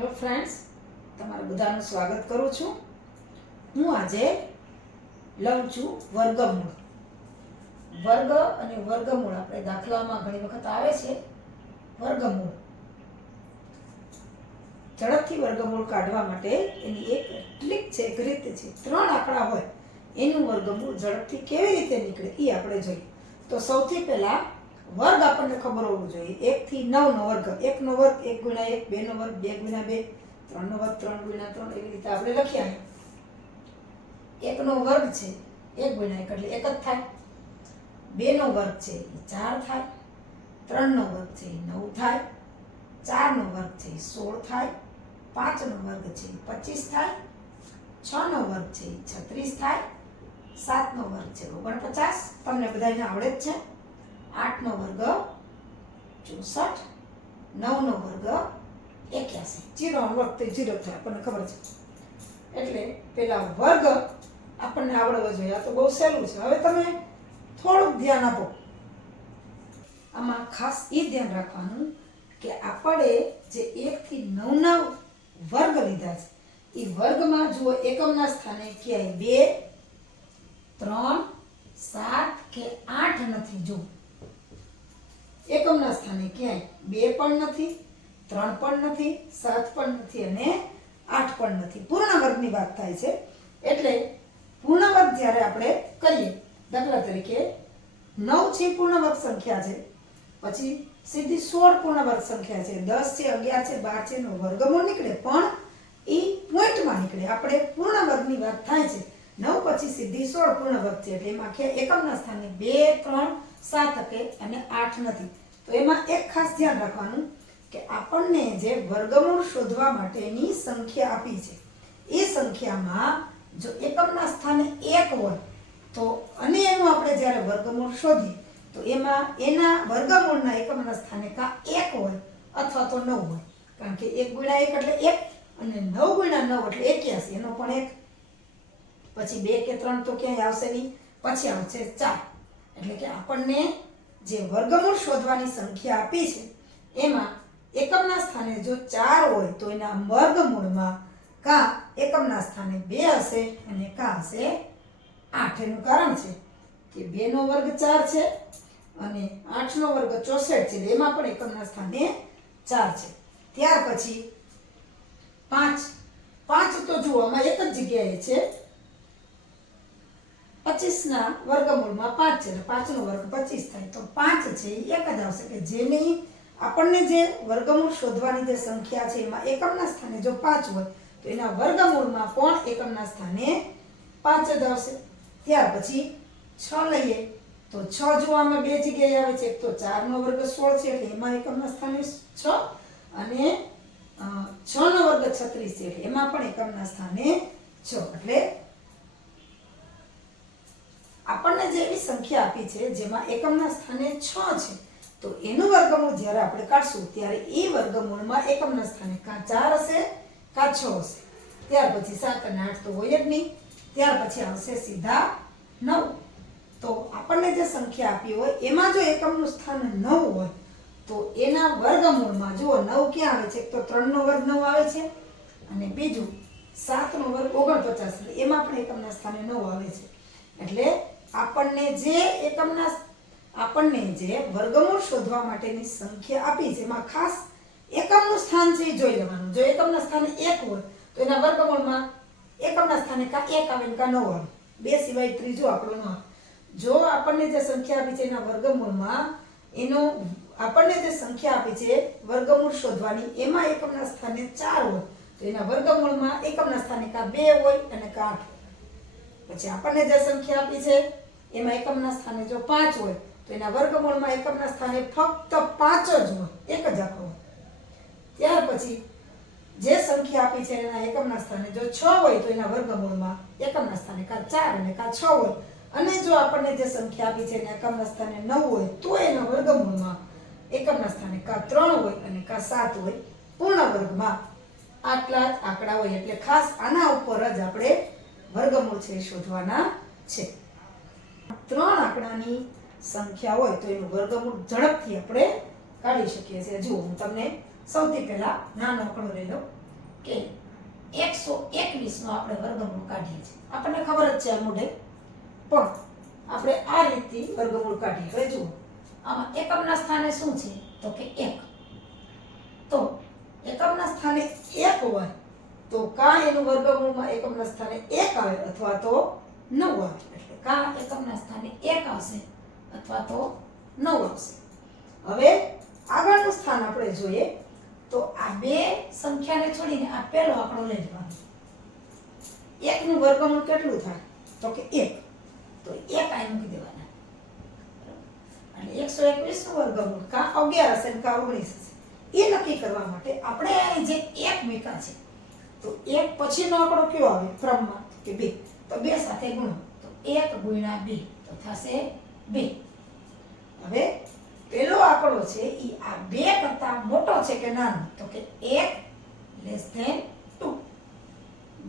Hello friends, તમારા બધાનું સ્વાગત કરું છું. હું આજે લઉં છું વર્ગમૂળ. વર્ગ અને વર્ગમૂળ આપણે દાખલામાં ઘણી વખત આવે છે. વર્ગમૂળ ઝડપથી વર્ગમૂળ કાઢવા માટે એની એક ટ્રીક છે, એક રીત છે. 3 આંકડા હોય એનું વર્ગમૂળ ઝડપથી કેવી રીતે નીકળે એ આપણે જોઈએ. તો સૌથી પહેલા વર્ગ આપણને ખબર હોવું જોઈએ. 1 થી 9 નો વર્ગ, 1 નો વર્ગ 1 ગુણ્યા 1, 2 નો વર્ગ 2 ગુણ્યા 2, 3 નો વર્ગ 3 ગુણ્યા 3, એવી રીતે આપણે લખ્યા. 1 નો વર્ગ છે 1 ગુણ્યા 1 એટલે 1 જ થાય. 2 નો વર્ગ છે એ 4 થાય. 3 નો વર્ગ છે એ 9 થાય. 4 નો વર્ગ છે એ 16 થાય. 5 નો વર્ગ છે એ 25 થાય. 6 નો વર્ગ છે એ 36 થાય. 7 નો વર્ગ છે 49, તમને બધાને આવડે જ છે. 8 નો વર્ગ 64, 9 નો વર્ગ 81. 0 નો વર્ગ તો 0 થાય, આપણને ખબર છે. એટલે પેલા વર્ગ આપણને આવડવો જોઈએ. આ તો બહુ સહેલું છે. હવે તમે થોડુંક ધ્યાન આપો. આમાં ખાસ એ ધ્યાન રાખવાનું કે આપણે જે 1 થી 9 ના વર્ગ લીધા છે એ વર્ગમાં જુઓ એકમના સ્થાને ક્યાંય 2, 3, 7 કે 8 નથી. જુઓ એકમના સ્થાને ક્યાંય 2 પણ નથી, 3 પણ નથી, 7 પણ નથી અને 8 પણ નથી. પૂર્ણ વર્ગની વાત થાય છે. એટલે પૂર્ણ વર્ગ જ્યારે આપણે કરીએ, દાખલા તરીકે 9 છે પૂર્ણ વર્ગ સંખ્યા છે, પછી સીધી 16 પૂર્ણ વર્ગ સંખ્યા છે, 10 છે, 11 છે, 12 છે નો વર્ગમૂળ નીકળે, પણ એ પોઈન્ટમાં નીકળે. આપણે પૂર્ણ વર્ગની વાત થાય છે. 9 પછી સીધી 16 પૂર્ણ વર્ગ છે, એટલે એમાં એકમના સ્થાને 2, 3, 7 અને 8 નથી. તો એમાં એક ખાસ ધ્યાન રાખવાનું કે આપણને જે વર્ગમૂળ શોધવા માટેની સંખ્યા આપી છે એ સંખ્યામાં જો એકમના સ્થાને 1 હોય તો અને એનું આપણે જ્યારે વર્ગમૂળ શોધીએ તો એમાં એના વર્ગમૂળના એકમના સ્થાને કાં 1 હોય અથવા તો 9 હોય. કારણ કે 1 ગુણ્યા 1 એટલે 1 અને 9 ગુણ્યા 9 એટલે 81, એનો પણ 1. પછી 2 કે 3 તો ક્યાંય આવશે નહીં. પછી આવશે 4. એટલે કે આપણને જે વર્ગમૂળ શોધવાની સંખ્યા આપી છે એમાં એકમના સ્થાને જો 4 હોય તો એના વર્ગમૂળમાં કાં એકમના સ્થાને 2 હશે અને કાં હશે 8. એનું કારણ છે કે 2 નો વર્ગ 4 છે અને 8 નો વર્ગ 64 છે. એમાં પણ એકમના સ્થાને 4 છે. ત્યાર પછી 5 તો જુઓ આમાં એક જ જગ્યાએ છે. 25 ના વર્ગમૂળમાં 5 છે એટલે 5 નો વર્ગ 25 થાય. તો 5 છે એ એક જ આવશે કે જેની આપણને જે વર્ગમૂળ શોધવાની જે સંખ્યા છે એમાં એકમના સ્થાને જો 5 હોય તો એના વર્ગમૂળમાં પણ એકમના સ્થાને 5 જ આવશે. ત્યાર પછી 6 લઈએ તો 6 જો આમાં બે જગ્યાએ આવે છે. એક તો 4 નો વર્ગ 16 છે એટલે એમાં એકમના સ્થાને 6 અને 6 નો વર્ગ 36 છે એટલે એમાં પણ એકમના સ્થાને 6. એટલે આપણને જે એવી સંખ્યા આપી છે જેમાં એકમના સ્થાને 6 છે તો એનું વર્ગમૂળ જ્યારે આપણે કાઢશું ત્યારે એ વર્ગમૂળમાં એકમના સ્થાને કાં 4 હશે કાં 6 હશે. ત્યાર પછી 7 અને 8 તો હોય જ નહીં. ત્યાર પછી આવશે સીધા 9. તો આપણને જે સંખ્યા આપી હોય એમાં જો એકમનું સ્થાન 9 હોય તો એના વર્ગમૂળમાં જુઓ 9 ક્યાં આવે છે? એક તો 3 નો વર્ગ 9 આવે છે અને બીજું 7 નો વર્ગ 49, એટલે એમાં પણ એકમના સ્થાને 9 આવે છે. એટલે આપણને જે વર્ગમૂળ શોધવા માટેની સંખ્યા આપી છે એમાં ખાસ એકમનું સ્થાન છે એ જોઈ લેવાનું. જો એકમના સ્થાને 1 હોય તો એના વર્ગમૂળમાં એકમના સ્થાને કાં 1 આવે ને કાં 9 આવે. બે સિવાય ત્રીજો આપણો ન આવે. જો આપણને જે સંખ્યા આપી છે એના વર્ગમૂળમાં આપણને જે સંખ્યા આપી છે વર્ગમૂળ શોધવાની એમાં એકમના સ્થાને 4 હોય તો એના વર્ગમૂળમાં એકમના સ્થાને કાં 2 હોય અને કાં 8 હોય. પછી આપણને જે સંખ્યા આપી છે એમાં એકમના સ્થાને જો 5 હોય તો એના વર્ગમૂળમાં એકમના સ્થાને ફક્ત 5 જ હોય, એક જ આંકડો હોય. ત્યાર પછી જે સંખ્યા આપી છે એના એકમના સ્થાને જો 6 હોય તો એના વર્ગમૂળમાં એકમના સ્થાને કાં 4 અને કાં 6 હોય. અને જો આપણને જે સંખ્યા આપી છે એના એકમના સ્થાને 9 હોય તો એના વર્ગમૂળમાં એકમના સ્થાને કાં 3 હોય અને કાં 7 હોય. પૂર્ણ વર્ગમાં આટલા જ આંકડા હોય. એટલે ખાસ આના ઉપર જ આપણે વર્ગમૂળ છે શોધવાના છે. 3 આંકડાની સંખ્યા હોય તો એનું વર્ગમૂળ ઝડપથી આપણે કાઢી શકીએ છીએ. જુઓ હું તમને સૌથી પહેલા નાનો આંકડો લઈ લઉં. કે 121 નો આપણે વર્ગમૂળ કાઢીએ છીએ. આપણને ખબર જ છે આ મોઢે, પણ આપણે આ રીતથી વર્ગમૂળ કાઢીએ. હવે જુઓ, આમાં એકમના સ્થાને શું છે તો કે 1. તો એકમના સ્થાને 1 હોય તો કાં એનું વર્ગમૂળમાં એકમના સ્થાને 1 આવે અથવા તો 9 આવે. એટલે કાં એકમના સ્થાને 1 આવશે અથવા તો 9 આવશે. હવે આગળનું સ્થાન આપણે જોઈએ તો આ બે સંખ્યાને છોડીને આ પહેલો આંકડો લઈ લેવાનો. 1 નું વર્ગમૂળ કેટલું થાય તો કે 1. તો 1 અહીં મૂકી દેવાના. અને 121 નું વર્ગમૂળ કાં 11 હશે ને કાં 19 હશે. એ નક્કી કરવા માટે આપણે અહીં જે 1 મૂક્યા છે તો 1 પછીનો આંકડો કયો આવે ક્રમમાં કે 2. તો 2 સાથે ગુણો તો 1 ગુણ્યા 2 તો થશે 2. હવે પેલો આંકડો છે ઈ આ 2 કરતા મોટો છે કે નાનો તો કે 1 લેસ ધેન 2.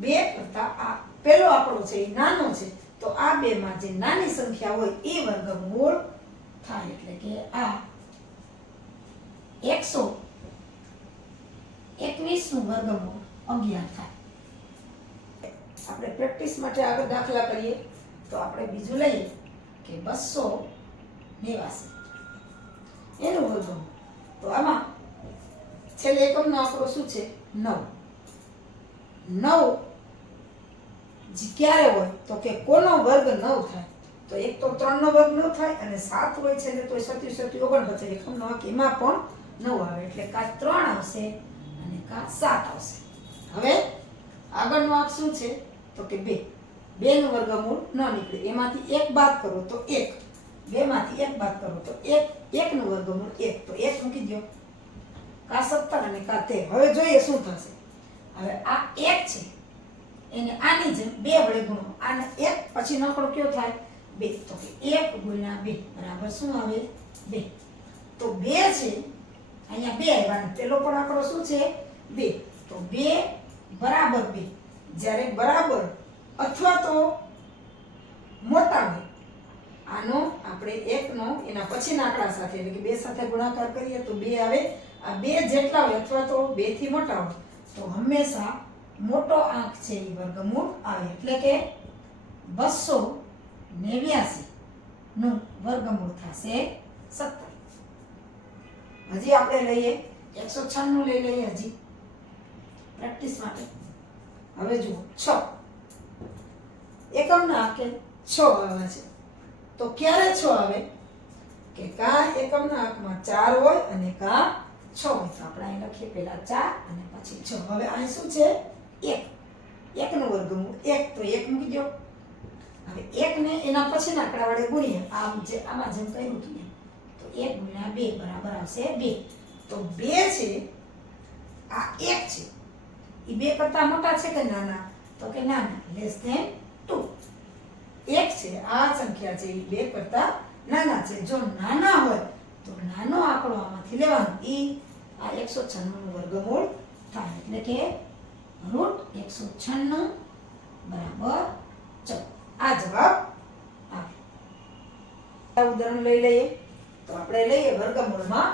2 કરતા આ પેલો આંકડો છે ઈ નાનો છે તો આ બે માં જે નાની સંખ્યા હોય એ વર્ગમૂળ થાય. એટલે કે આ 121 નું વર્ગમૂળ 11 થાય. આપણે પ્રેક્ટિસ માટે આગળ દાખલા કરીએ તો આપણે બીજું લઈએ કે 289 એનું વર્ગમૂળ. તો આમાં છેલ્લે એકમનો આંકડો શું છે 9. 9 ક્યારે હોય તો કે કોનો વર્ગ 9 થાય તો એક તો 3 નો વર્ગ 9 થાય અને 7 હોય છે ને તો 37 49 એકમનો આંક એમાં પણ 9 આવે. એટલે કાં 3 આવશે અને કાં 7 આવશે. હવે આગળનો આંક શું છે તો કે 2. 2 નું વર્ગમૂળ ન નીકળે, એમાંથી 1 બાદ કરો તો 1. 2 માંથી 1 બાદ કરો તો 1 નું વર્ગમૂળ 1. તો 1 મૂકી દો. કાં 17 અને કાં 13. હવે જોઈએ શું થશે. હવે આ 1 છે એને આની જેમ 2 વડે ગુણો. આને 1 પછીનો આંકડો કયો થાય 2. તો કે 1 ગુણ્યા 2 બરાબર શું આવે 2. તો 2 છે અહીંયા 2 આવ્યા. પેલો પણ આંકડો શું છે 2. તો 2 બરાબર 2. જ્યારે બરાબર અથવા તો મોટા હોય આનો આપણે 1 નો એના પછીના આંકડા સાથે એટલે કે 2 સાથે ગુણાકાર કરીએ તો 2 આવે. આ 2 જેટલા હોય અથવા તો 2 થી મોટા હોય તો હંમેશા મોટો આંક છે એ વર્ગમૂળ આવે. એટલે કે 289 નું વર્ગમૂળ થશે 17. હજી આપણે લઈએ 196 લઈ લઈએ હજી પ્રેક્ટિસ માટે. હવે જુઓ 6 એકમના આંકે 6 આવે છે. તો ક્યારે 6 આવે કે કાં એકમના આંકમાં 4 હોય અને કાં 6 હોય. તો આપણે અહીં લખીએ પહેલા 4 અને પછી 6. હવે અહીં શું છે 1 નું વર્ગમૂળ 1 તો 1 મૂકી દો. હવે 1 ને એના પછીના આંકડા વડે ગુણીએ આમાં જેમ કર્યું હતું એમ તો 1 ગુણ્યા 2 બરાબર આવશે 2. તો 2 છે આ 1 છે એ 2 કરતા મોટા છે કે નાના તો કે નાના લેસ ધેન 2. 1 છે આ સંખ્યા છે એ 2 કરતા નાના છે. જો નાના હોય તો નાનો આંકડો આમાંથી લેવાનો એ આ 196 નું વર્ગમૂળ થાય. એટલે કે √196 બરાબર 14. આ જવાબ આવે. ઉદાહરણ લઈ લઈએ તો આપણે લઈએ વર્ગમૂળમાં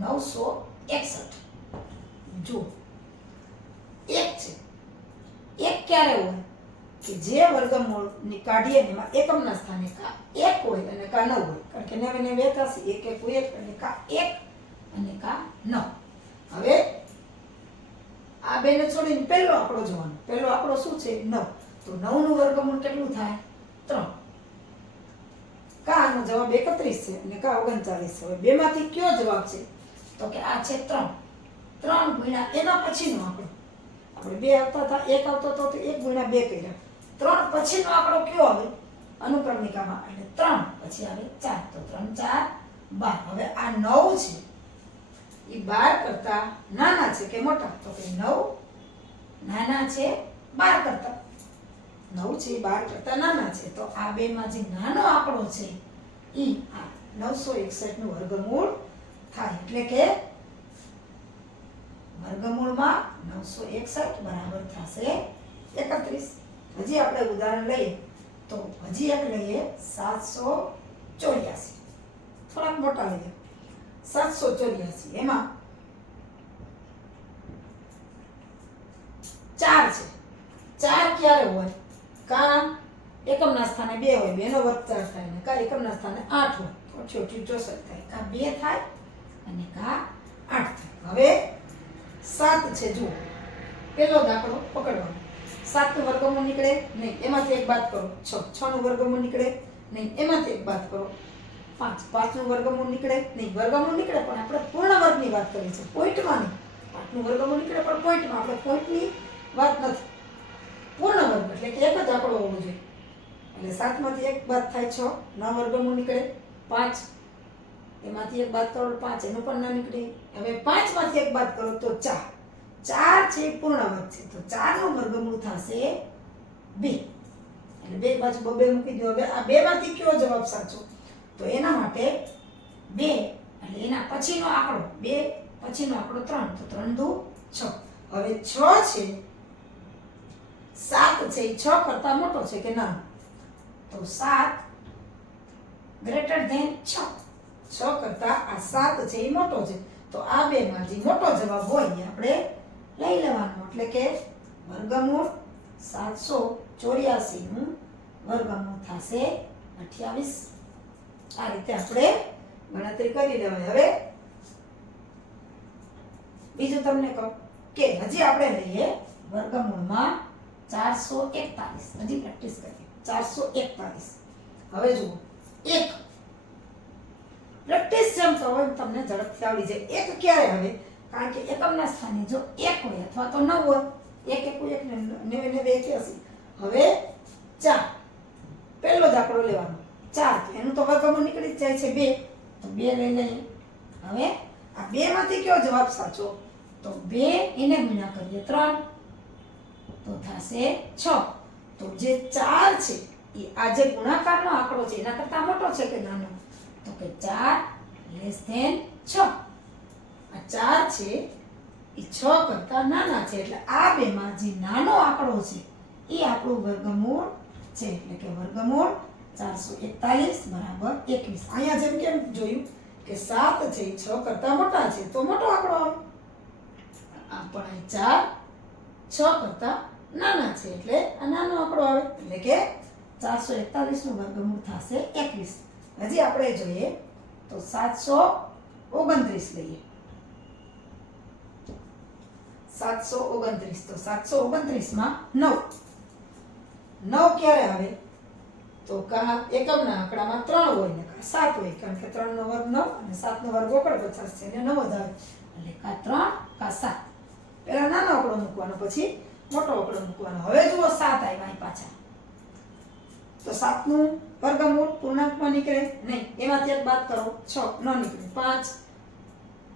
961. જો 1 છે. 1 ક્યારે હોય કે જે વર્ગમૂળ ની કાઢીએ એમાં એકમના સ્થાને કાં 1 હોય અને કાં 9 હોય. કારણ કે 9 ને 2 થશે 1 1 એટલે કાં 1 અને કાં 9. હવે આ બેને છોડીને પહેલો આંકડો જોવાનો. પહેલો આંકડો શું છે 9. તો 9 નું વર્ગમૂળ કેટલું થાય 3. કાં આનો જવાબ 31 છે અને કાં 39. હવે બે માંથી કયો જવાબ છે તો કે આ છે 3. 3 ગુણ્યા એના પછીનો આંકડો. આપણે 2 આવતા હતા 1 આવતો તો 1 ગુણ્યા 2 કર્યા. 3 પછીનો આંકડો કયો આવે અનુક્રમિકામાં એટલે 3 પછી આવે 4. તો 3 4 12. હવે આ 9 છે એ 12 કરતા નાના છે કે મોટા તો કે 9 નાના છે 12 કરતા. 9 છે 12 કરતા નાના છે. તો આ બે માં જે નાનો આંકડો છે ઈ આ 961 નું વર્ગમૂળ થાય. એટલે કે વર્ગમૂળમાં 961 બરાબર થશે 31. હજી આપણે ઉદાહરણ લઈએ તો હજી એક લઈએ 784. થોડાક મોટા લઈએ 784. એમાં 4 છે. 4 ક્યારે હોય? કા એકમના સ્થાને 2 હોય, 2 નો વર્ગ 4 થાય ને કા એકમના સ્થાને 8 હોય તો ચોથી 64 થાય. કા 2 થાય અને કા 8 થાય. હવે 7 છે. જુઓ પેલો દાખલો પકડવાનો. 7 નું વર્ગમૂળ નીકળે નહીં, એમાંથી એક બાદ કરો. 6 નું વર્ગમૂળ નીકળે નહીં, એમાંથી એક બાદ કરો. 5 નું વર્ગમૂળ નીકળે નહીં, વર્ગમૂળ નીકળે પણ આપણે પૂર્ણ વર્ગની વાત કરી છે, પોઈન્ટમાં નહીં. 5 નું વર્ગમૂળ નીકળે પણ પોઈન્ટમાં, આપણે પોઈન્ટની વાત નથી. પૂર્ણ વર્ગ એટલે કે એક જ આંકડો હોવો જોઈએ. એટલે 7 માંથી એક બાદ થાય 6, ન વર્ગમૂળ નીકળે 5, એમાંથી એક બાદ કરો 5, એનું પણ ન નીકળે. હવે 5 માંથી એક બાદ કરો તો 4. 4 છે પૂર્ણ વર્ગ છે, તો 4 નું વર્ગમૂળ થશે 2. એટલે બે બાજુ 2 મૂકી દો. હવે આ બે માંથી કયો જવાબ સાચો? તો એના માટે 2 એટલે એના પછીનો આંકડો, 2 પછીનો આંકડો 3, તો 3 દુ 6. હવે 6 છે, 7 છે, એ 6 કરતા મોટો છે કે નાનો? તો 7 ગ્રેટર ધેન 6. 6 કરતા આ 7 છે એ મોટો છે, તો આ બે માં જે મોટો જવાબ હોય એ આપણે લઈ લેવાનો. એટલે કે વર્ગમૂળ 784 નું વર્ગમૂળ થશે 28. આ રીતે આપણે ગણતરી કરી લેવાય. હવે બીજું તમને કહું કે હજી આપણે લઈએ વર્ગમૂળમાં 441. હજી પ્રેક્ટિસ કરીએ. 441. હવે જુઓ 1 પ્રેક્ટિસ જેમ કરો એમ તમને ઝડપથી આવડી જાય. 1 ક્યારે આવે? કારણ કે એકમના સ્થાને જો 1 હોય અથવા તો 9 હોય, 1 1 ને 9 9 81. હવે 4 પહેલો દાખલો લેવાનો. 4 તો એનું તો વર્ગમૂળ નીકળી જ જાય છે 2, તો 2 લઈ લઈએ. હવે આ 2 માંથી કયો જવાબ સાચો? તો 2 એને ગુણ્યા કરીએ 3 તો થશે 6. તો જે 4 છે એ આ જે ગુણાકારનો આંકડો છે એના કરતા મોટો છે કે નાનો? તો કે 4 લેસ ધેન 6. આ 4 છે એ 6 કરતા નાના છે, એટલે આ બે માં જે નાનો આંકડો છે એ આપણું વર્ગમૂળ છે. એટલે કે વર્ગમૂળ 441 બરાબર 21. અહીંયા જેમ કેમ જોયું કે 7 છે એ 6 કરતા મોટા છે, તો મોટો આંકડો આવે. આ પણ 4 6 કરતા નાના છે, એટલે આ નાનો આંકડો આવે. એટલે કે 441 નું વર્ગમૂળ થશે 21. હજી આપણે જોઈએ તો 729 લઈએ. 729, તો 729 માં 9. 9 ક્યારે આવે? તો કા એકમના આંકડામાં 3 હોય ને કા 7 હોય, કારણ કે 3 નો વર્ગ 9 અને 7 નો વર્ગ 49 છે, એટલે 9 જ આવે. એટલે કા 3 કા 7. પહેલા નાનો આંકડો મૂકવાનો, પછી મોટો આંકડો મૂકવાનો. હવે જુઓ 7 આવ્યા અહીં પાછા, તો 7 નું વર્ગમૂળ પૂર્ણાંકમાં નીકળે નહીં, એમાંથી એક બાદ કરો 6, ન નીકળે. 5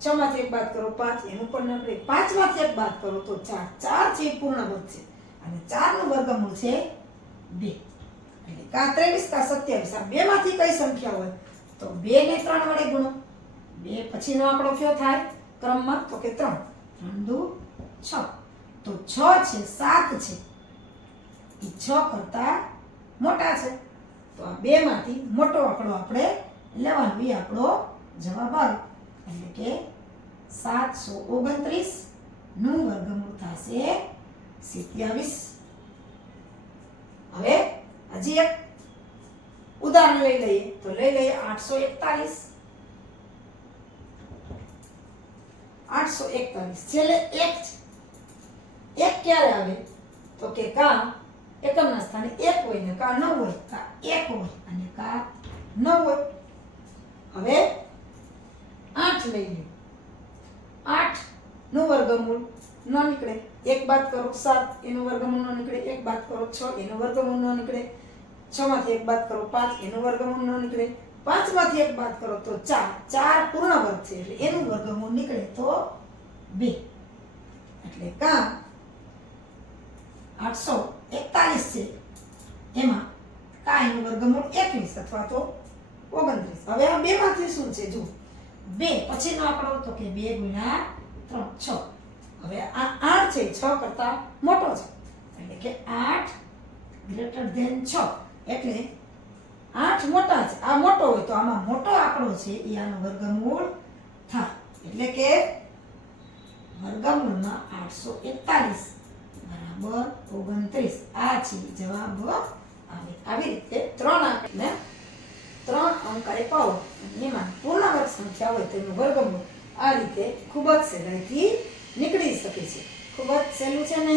6 માંથી એક બાદ કરો 5, એનું પણ નીકળે. 5 માંથી એક બાદ કરો તો 4. 4 છે એ પૂર્ણ વર્ગ છે અને 4 નું વર્ગમૂળ છે 2. એટલે કા 23 કા 27. આ બે માંથી કઈ સંખ્યા હોય? તો 2 ને 3 વડે ગુણો. 2 પછીનો આંકડો કયો થાય ક્રમમાં? તો કે 3. 3 દુ 6. તો 6 છે, 7 છે એ 6 કરતા મોટા છે, તો આ બે માંથી મોટો આંકડો આપણે લેવાનો. એ આપણો જવાબ આવે. એટલે કે 729 નું વર્ગમૂળ થશે 27. હવે હજી એક ઉદાહરણ લઈ લઈએ. તો લઈ લઈએ 841. 841 છેલ્લે 1 છે. 1 ક્યારે આવે? તો કે કા એકમના સ્થાને 1 હોય ને કા 9 હોય, કા 1 હોય અને કા 9 હોય. હવે 8 લઈ લો. 8 નું વર્ગમૂળ ન નીકળે, એક બાદ કરો 7, એનું વર્ગમૂળ ન નીકળે. એક બાદ કરો 6, એનું વર્ગમૂળ ન નીકળે. 6 માંથી એક બાદ કરો 5, એનું વર્ગમૂળ ન નીકળે. 5 માંથી એક બાદ કરો તો 4. 4 પૂર્ણ વર્ગ છે, એટલે એનું વર્ગમૂળ નીકળે તો 2. એટલે કા 841 છે, એમાં કા એનું વર્ગમૂળ 21 અથવા તો 29. હવે આ બે માંથી શું છે? જુઓ 2 પછીનો આંકડો, તો કે 2 ગુણ્યા 3 6. હવે આ 8 છે 6 કરતા મોટો છે, એટલે કે 8 ગ્રેટર ધેન 6. એટલે 8 મોટા છે, આ મોટો હોય તો આમાં મોટો આંકડો છે એ આનો વર્ગમૂળ થાય. એટલે કે વર્ગમૂળમાં 841 8 × 29 આ છે જવાબ આવે. આવી રીતે 3 આપીને 3 અંક આપ્યા હોય અને એમાં પૂર્ણ વર્ગ સંખ્યા હોય તો એનું વર્ગમૂળ આ રીતે ખૂબ જ સહેલાઈથી નીકળી શકે છે. ખૂબ જ સહેલું છે ને.